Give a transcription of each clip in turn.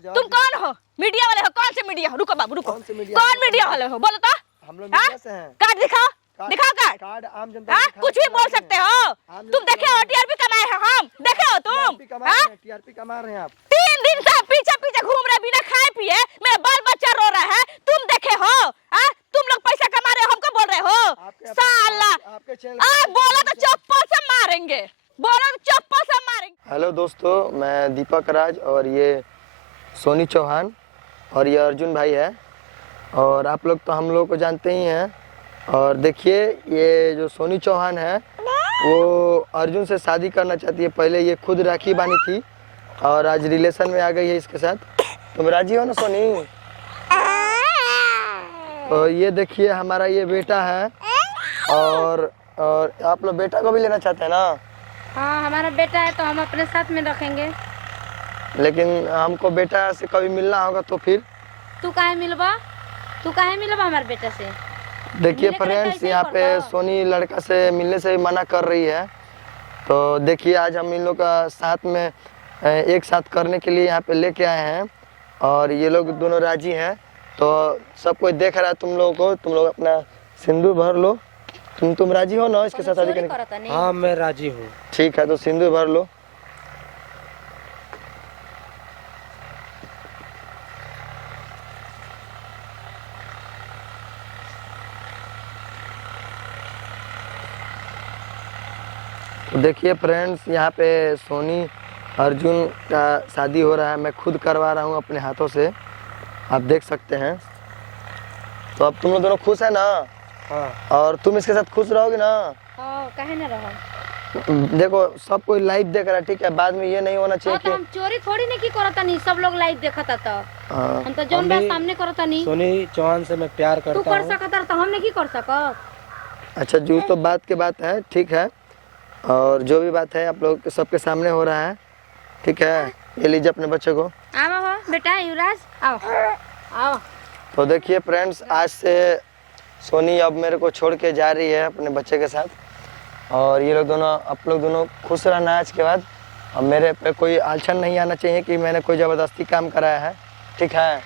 तुम कौन हो? मीडिया वाले हो? कौन से मीडिया हो? रुको बाबू रुको, कौन मीडिया वाले हो बोलो तो? हम लोग मीडिया से हैं। कार्ड दिखाओ, दिखाओ कार्ड। कार्ड आम जनता को कुछ भी बोल सकते हो तुम। देखे हो टीआरपी कमाए हैं हम? देखे हो तुम? टीआरपी कमा रहे हैं आप। 3 दिन से पीछे पीछे घूम रहे बिना खाए पिए, मेरा बाल बच्चा रो रहा है, तुम देखे हो? तुम लोग पैसा कमा रहे हो, हमको बोल रहे हो? साला बोलो तो चप्पल से मारेंगे, बोलो तो चप्पल से मारेंगे। हेलो दोस्तों, मैं दीपक राज और ये सोनी चौहान और ये अर्जुन भाई है। और आप लोग तो हम लोग को जानते ही हैं। और देखिए ये जो सोनी चौहान है वो अर्जुन से शादी करना चाहती है। पहले ये खुद राखी बानी थी और आज रिलेशन में आ गई है इसके साथ। तुम राजी हो ना सोनी? तो ये देखिए हमारा ये बेटा है और आप लोग बेटा को भी लेना चाहते हैं ना? हाँ, हमारा बेटा है तो हम अपने साथ में रखेंगे। लेकिन हमको बेटा से कभी मिलना होगा तो फिर तू काहे मिलबा हमारे बेटा से? देखिए फ्रेंड्स, यहाँ पे सोनी लड़का से मिलने से मना कर रही है। तो देखिए आज हम इन लोग का साथ में एक साथ करने के लिए यहाँ पे लेके आए हैं और ये लोग दोनों राजी हैं। तो सब कोई देख रहा है तुम लोगों को। तुम लोग अपना सिंदूर भर लो। तुम राजी हो ना इसके साथ शादी करने? हाँ मैं राजी हूँ। ठीक है, तो सिंदूर भर लो। तो देखिए फ्रेंड्स, यहाँ पे सोनी अर्जुन का शादी हो रहा है। मैं खुद करवा रहा हूँ अपने हाथों से, आप देख सकते हैं। तो अब तुम लोग दोनों खुश है ना? हाँ। और तुम इसके साथ खुश रहोगे ना? हाँ, काहे ना रहो। देखो सब कोई लाइव देख रहा है, ठीक है? बाद में ये नहीं होना चाहिए तो हम चोरी थोड़ी नहीं की करता नहीं, सब लोग लाइव देखता था। हम तो जोन बात सामने करता नहीं। सोनी चौहान से मैं प्यार करता हूँ। तू कर सकता तो हमने की कर सकत? अच्छा जो तो बात के बात है, ठीक है। और जो भी बात है आप लोग सबके सामने हो रहा है, ठीक है? ये लीजिए अपने बच्चे को। आओ हो बेटा युवराज, आओ आओ। तो देखिए फ्रेंड्स, आज से सोनी अब मेरे को छोड़ के जा रही है अपने बच्चे के साथ। और ये लोग दोनों, आप लोग दोनों खुश रहना आज के बाद। अब मेरे पे कोई आलचन नहीं आना चाहिए कि मैंने कोई ज़बरदस्ती काम कराया है, ठीक है?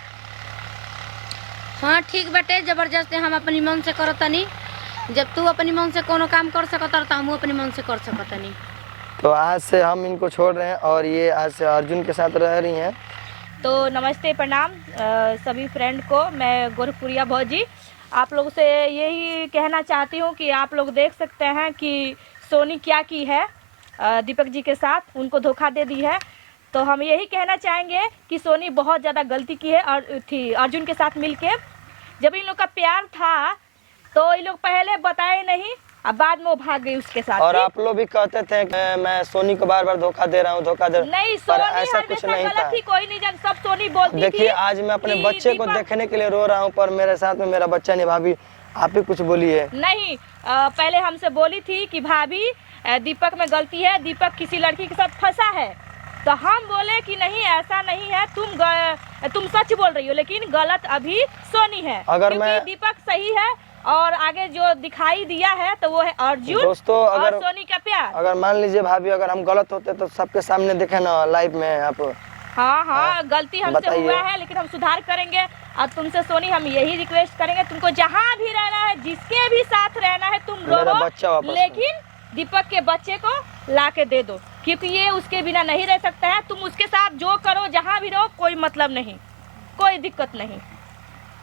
हाँ ठीक बटे, जबरदस्ती हम अपनी मन से करता नहीं। जब तू अपनी मन से कोनो काम कर सकता तो हम अपने मन से कर सकता नहीं। तो आज से हम इनको छोड़ रहे हैं और ये आज से अर्जुन के साथ रह रही हैं। तो नमस्ते प्रणाम सभी फ्रेंड को। मैं गोरखपुरिया भौजी आप लोग से यही कहना चाहती हूँ कि आप लोग देख सकते हैं कि सोनी क्या की है दीपक जी के साथ, उनको धोखा दे दी है। तो हम यही कहना चाहेंगे कि सोनी बहुत ज़्यादा गलती की है और थी अर्जुन के साथ मिलके। जब इन लोग का प्यार था तो ये लोग पहले बताए नहीं, अब बाद में वो भाग गई उसके साथ। और आप लोग भी कहते थे कि मैं सोनी को बार बार धोखा दे रहा हूँ, धोखा दे रहा हूँ। नहीं, पर सोनी ऐसा कुछ नहीं था। कोई नहीं जान, सब सोनी बोलती थी। देखिए आज मैं अपने बच्चे को देखने के लिए रो रहा हूँ, पर मेरे साथ में मेरा बच्चा नहीं। भाभी आप ही कुछ बोलिए। नहीं, पहले हमसे बोली थी कि भाभी दीपक में गलती है, दीपक किसी लड़की के साथ फंसा है। तो हम बोले कि नहीं ऐसा नहीं है, तुम सच बोल रही हो, लेकिन गलत अभी सोनी है। अगर मैं दीपक सही है और आगे जो दिखाई दिया है तो वो है अर्जुन दोस्तों। अगर और सोनी का प्यार। अगर मान लीजिए भाभी अगर हम गलत होते तो सबके सामने दिखे ना लाइव में आप। हाँ, गलती हमसे हुआ है लेकिन हम सुधार करेंगे। और तुमसे सोनी हम यही रिक्वेस्ट करेंगे, तुमको जहाँ भी रहना है, जिसके भी साथ रहना है तुम रहो, लेकिन दीपक के बच्चे को ला के दे दो, क्योंकि ये उसके बिना नहीं रह सकता है। तुम उसके साथ जो करो, जहाँ भी रहो, कोई मतलब नहीं, कोई दिक्कत नहीं।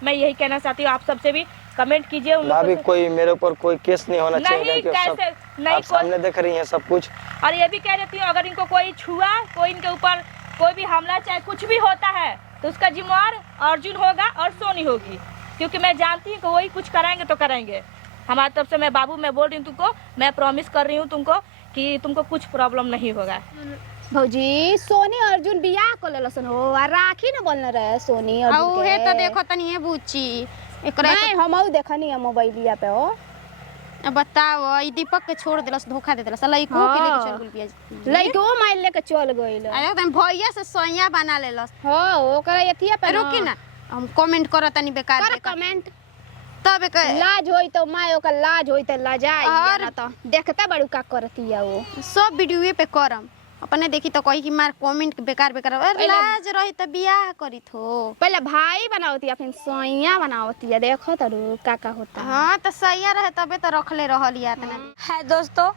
मैं यही कहना चाहती हूँ। आप सबसे भी कमेंट कीजिए। भाभी कोई मेरे ऊपर कोई केस नहीं होना चाहिए, नहीं, कैसे नहीं, आप सामने देख रही हैं सब कुछ। और ये भी कह देती हूँ, अगर इनको कोई छुआ, कोई इनके ऊपर कोई भी हमला चाहे कुछ भी होता है तो उसका जिम्मेवार अर्जुन होगा और सोनी होगी, क्योंकि मैं जानती हूँ कि वही कुछ कराएंगे तो कराएंगे। हमारी तरफ से मैं बाबू मैं बोल रही हूँ तुमको, मैं प्रॉमिस कर रही हूँ तुमको कि तुमको कुछ प्रॉब्लम नहीं होगा। भौजी सोनी अर्जुन बियाह कर लेलसन हो आ राखी न बनल रहे सोनी अर्जुन के। तो देखो तनी है बुच्ची एकरा नहीं हमहु देखनी है मोबाइलिया पे हो। बताओ ई दीपक के छोड़ देलस, धोखा दे देलस, लइको के लेके चल गेल बिया। लइको माइल लेके चल गइल। एकदम भैया से सोया बना लेलस। हां ओकरा एथिया पे रुकी ना, हम कमेंट करत तनी बेकार कर कमेंट। तब एक लाज होई तो माय ओकर लाज होई त लजाई ना तो देखता बड़ू का करतिया वो। सब वीडियो पे करम। अपने देखी तो कही कि मार कमेंट बेकार बेकार लाज रही तो बियाह करी थो। पहले भाई बनावती है फिर सैया बनावती है। देखो तरू का होता है। हाँ तो सैया रहे तबे तो रखले रहलिया तना। है दोस्तों,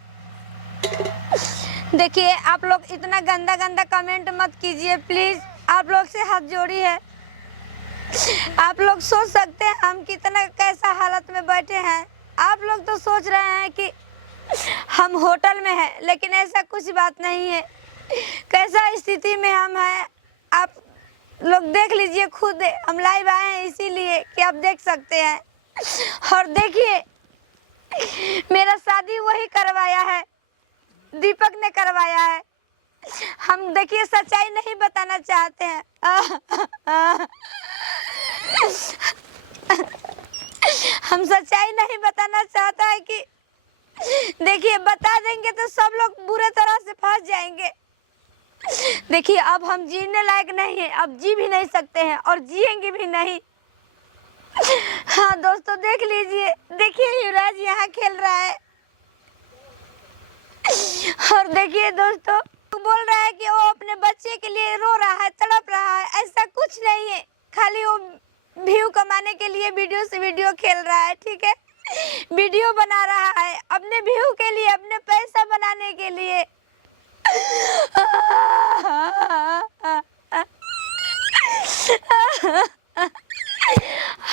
देखिए आप लोग इतना गंदा गंदा कमेंट मत कीजिए प्लीज, आप लोग से हाथ जोड़ी है। आप लोग सोच सकते हैं हम कितना कैसा हालत में बैठे हैं। आप लोग तो सोच रहे हैं कि हम होटल में हैं, लेकिन ऐसा कुछ बात नहीं है। कैसा स्थिति में हम हैं आप लोग देख लीजिए खुद। हम लाइव आए हैं इसीलिए कि आप देख सकते हैं। और देखिए मेरा शादी वही करवाया है, दीपक ने करवाया है। हम देखिए सच्चाई नहीं बताना चाहते हैं। हम सच्चाई नहीं बताना चाहता है कि देखिए बता देंगे तो सब लोग बुरे तरह से फंस जाएंगे। देखिए अब हम जीने लायक नहीं है, अब जी भी नहीं सकते हैं और जिएंगे भी नहीं। हाँ दोस्तों देख लीजिए, देखिए युवराज यहाँ खेल रहा है। और देखिए दोस्तों बोल रहा है कि वो अपने बच्चे के लिए रो रहा है, तड़प रहा है। ऐसा कुछ नहीं है, खाली वो व्यू कमाने के लिए वीडियो से वीडियो खेल रहा है। ठीक है, वीडियो बना रहा है अपने व्यू के लिए, अपने पैसा बनाने के लिए।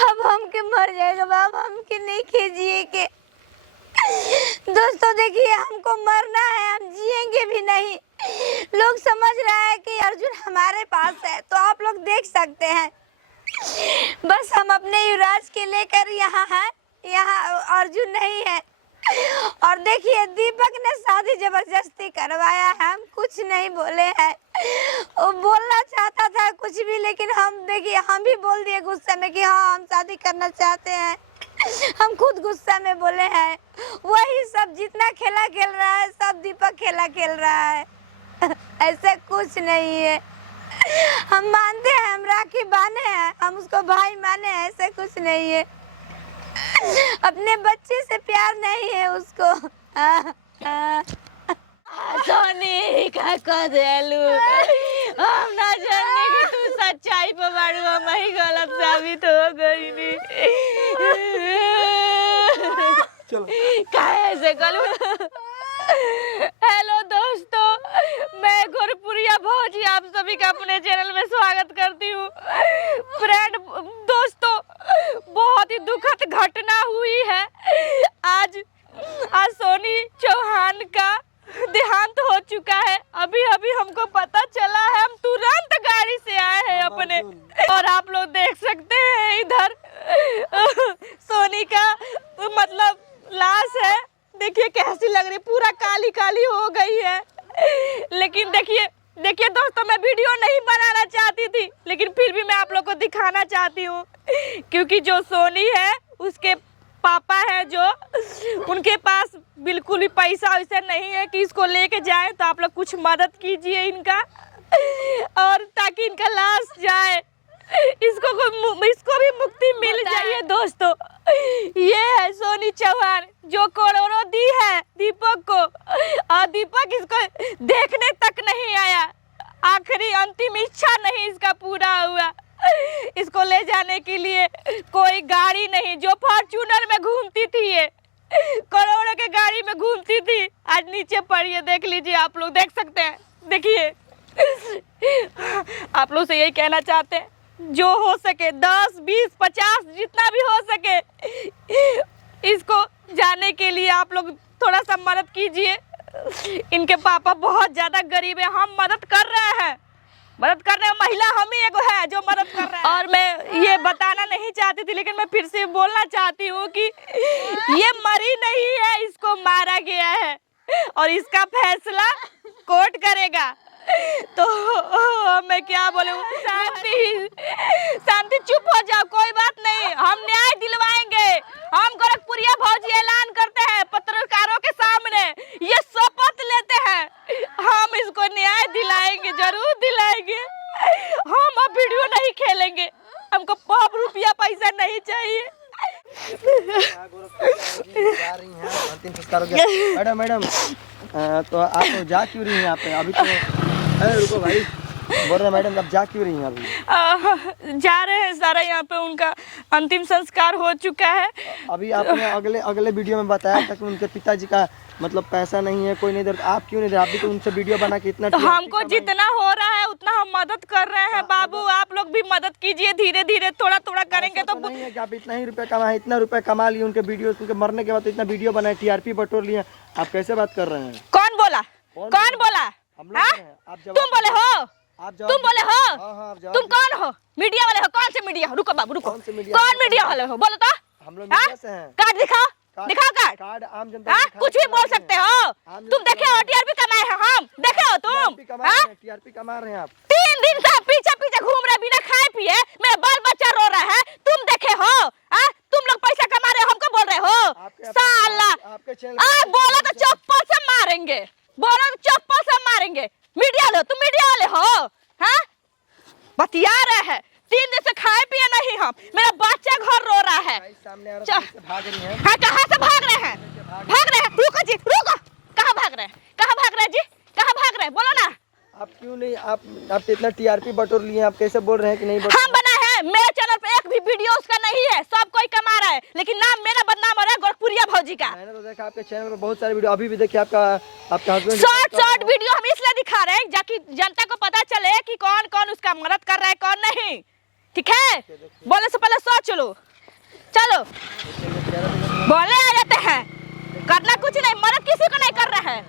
अब हम के मर जाएगा बाप, हम के नहीं कीजिए के। दोस्तों देखिए हमको मरना है, हम जिएंगे भी नहीं। लोग समझ रहा है कि अर्जुन हमारे पास है, तो आप लोग देख सकते हैं। बस हम अपने युवराज के लेकर यहाँ हैं, यहाँ अर्जुन नहीं है। और देखिए दीपक ने शादी जबरदस्ती करवाया है, हम कुछ नहीं बोले हैं। वो बोलना चाहता था कुछ भी, लेकिन हम देखिए हम भी बोल दिए गुस्से में कि हाँ हम शादी करना चाहते हैं। हम खुद गुस्सा में बोले हैं। वही सब जितना खेला खेल रहा है सब दीपक खेला खेल रहा है। ऐसा कुछ नहीं है। हम मानते हैं, हम राखी बांधे हैं, हम उसको भाई माने हैं, ऐसा कुछ नहीं है। अपने बच्चे से प्यार नहीं है उसको। सोनी का कदेलू हम ना जानने कि तू सच्चाई पे बाड़ू, हम ही गलत साबित हो गई नी। काहे ऐसे कलू। हेलो दोस्तों, मैं गुरपुरिया भौजी आप सभी का अपने चैनल में स्वागत करती हूँ। फ्रेंड दोस्तों, बहुत ही दुखद घटना हुई है। आज सोनी चौहान का देहांत हो चुका है। अभी अभी हमको पता चला है, हम तुरंत गाड़ी से आए हैं अपने। और आप लोग देख सकते हैं इधर सोनी का मतलब लाश है। देखिए कैसी लग रही, पूरा काली काली हो गई है। लेकिन देखिए दोस्तों, मैं वीडियो नहीं बनाना चाहती थी, लेकिन फिर भी मैं आप लोग को दिखाना चाहती हूँ। क्योंकि जो सोनी है उसके पापा है, जो उनके पास बिल्कुल भी पैसा वैसा नहीं है कि इसको लेके जाए। तो आप लोग कुछ मदद कीजिए इनका, और ताकि इनका लाश जाए, इसको भी मुक्ति मिल जाए। दोस्तों ये है सोनी चौहान जो करोड़ों दी है दीपक को, और दीपक इसको देखने तक नहीं आया। आखिरी अंतिम इच्छा नहीं इसका पूरा हुआ। इसको ले जाने के लिए कोई गाड़ी नहीं, जो फॉर्च्यूनर में घूमती थी, ये करोड़ों के गाड़ी में घूमती थी, आज नीचे पड़ी है। देख लीजिए, आप लोग देख सकते हैं। देखिए आप लोग से यही कहना चाहते हैं, जो हो सके 10, 20, 50 जितना भी हो सके इसको जाने के लिए आप लोग थोड़ा सा मदद कीजिए। इनके पापा बहुत ज़्यादा गरीब है, हम मदद कर रहे हैं। मदद करने में महिला हम ही एगो है जो मदद कर रहे हैं। और मैं ये बताना नहीं चाहती थी, लेकिन मैं फिर से बोलना चाहती हूँ कि ये मरी नहीं है, इसको मारा गया है और इसका फैसला कोर्ट करेगा। तो मैं क्या बोलूं, शांति चुप हो जाओ, कोई बात नहीं, हम न्याय दिलवाएंगे। हम गोरखपुरिया भौजी ऐलान करते हैं पत्रकारों के सामने, ये शपथ लेते हैं, हम इसको न्याय दिलाएंगे, जरूर दिलाएंगे। हम अब वीडियो नहीं खेलेंगे, हमको ₹5 पैसा नहीं चाहिए। जा रही हैं, अंतिम संस्कार हो गया। मैडम मैडम तो आप जा क्यों रही हैं यहाँ पे अभी? तो अरे रुको भाई, बोल रहे मैडम आप जा क्यों रही हैं अभी? जा रहे हैं सारा, यहाँ पे उनका अंतिम संस्कार हो चुका है। अभी आपने अगले वीडियो में बताया था कि उनके पिताजी का मतलब पैसा नहीं है, कोई नहीं दे, आप क्यों नहीं दे? आप भी तो उनसे वीडियो बना के इतना तो हमको जितना हो रहा है उतना हम मदद कर रहे हैं बाबू, आप लोग भी मदद कीजिए, धीरे धीरे थोड़ा थोड़ा करेंगे तो नहीं है कि आप इतना ही रुपया कमाए, इतना रुपया कमा लिए उनके वीडियो, उनके मरने के बाद इतना वीडियो बनाए, टीआरपी बटोर लिए, आप कैसे बात कर रहे हैं? कौन बोला? कौन बोला? हम लोग हाँ? कर रहे हैं, आप जवाब तुम बोले हो? आप तुम बोले हो? हाँ हाँ आप जवाब तुम कौन हो? मीडिया वाले हो? कौन से मीडिया हो? रुको बाबू रुको, कौन से मीडिया? कौन मीडिया वाले हो बोलो तो? हम लोग हाँ? मीडिया से हैं। कार्ड दिखाओ, दिखाओ कार्ड। कार्ड आम जनता हाँ? कुछ भी बोल सकते हो तुम। देखे हो टीआरपी कमाए हैं हम, देखे हो तुम? टीआरपी कमा रहे हैं आप। 3 दिन से पीछे पीछे घूम रहे बिना खाए पिए, मेरा बाल बच्चा रो रहा है, तुम देखे हो? हाँ? तुम लोग पैसा कमा रहे हो, हमको बोल रहे हो? साला आपके चैनल बोलो तो चप्पल से मारेंगे, बोलो तो चप्पल से मारेंगे। मीडिया वाले, तुम मीडिया वाले हो? हाँ? बतिया रहे हैं, 3 दिन से खाए पिए नहीं हम, मेरा बच्चा घर रो रहा है। सामने भाग रही हैं। हाँ कहाँ से भाग रहे हैं? भाग रहे हैं? रुको जी रुको, कहाँ भाग रहे हैं? कहाँ भाग रहे हैं जी? कहाँ भाग रहे हैं बोलो ना? आप क्यों नहीं, आप इतना टीआरपी बटोर लिए, आप कैसे बोल रहे हैं कि नहीं हम बना है, मेरे चैनल पे एक भी वीडियो उसका नहीं है, सब कोई कमा रहा है, लेकिन नाम मेरा बदनाम हो रहा है गोरखपुरिया भौजी का। मैंने तो देखा आपके चैनल पे बहुत सारे वीडियो, अभी भी देखिए आपका हस्बैंड शॉर्ट वीडियो हम इसलिए दिखा रहे हैं ताकि जनता को पता चले कि कौन कौन उसका मदद कर रहा है कौन नहीं। ठीक है, बोलने से पहले सोच लो, चलो बोले आ जाते हैं, करना कुछ नहीं, मदद किसी को नहीं कर रहा है।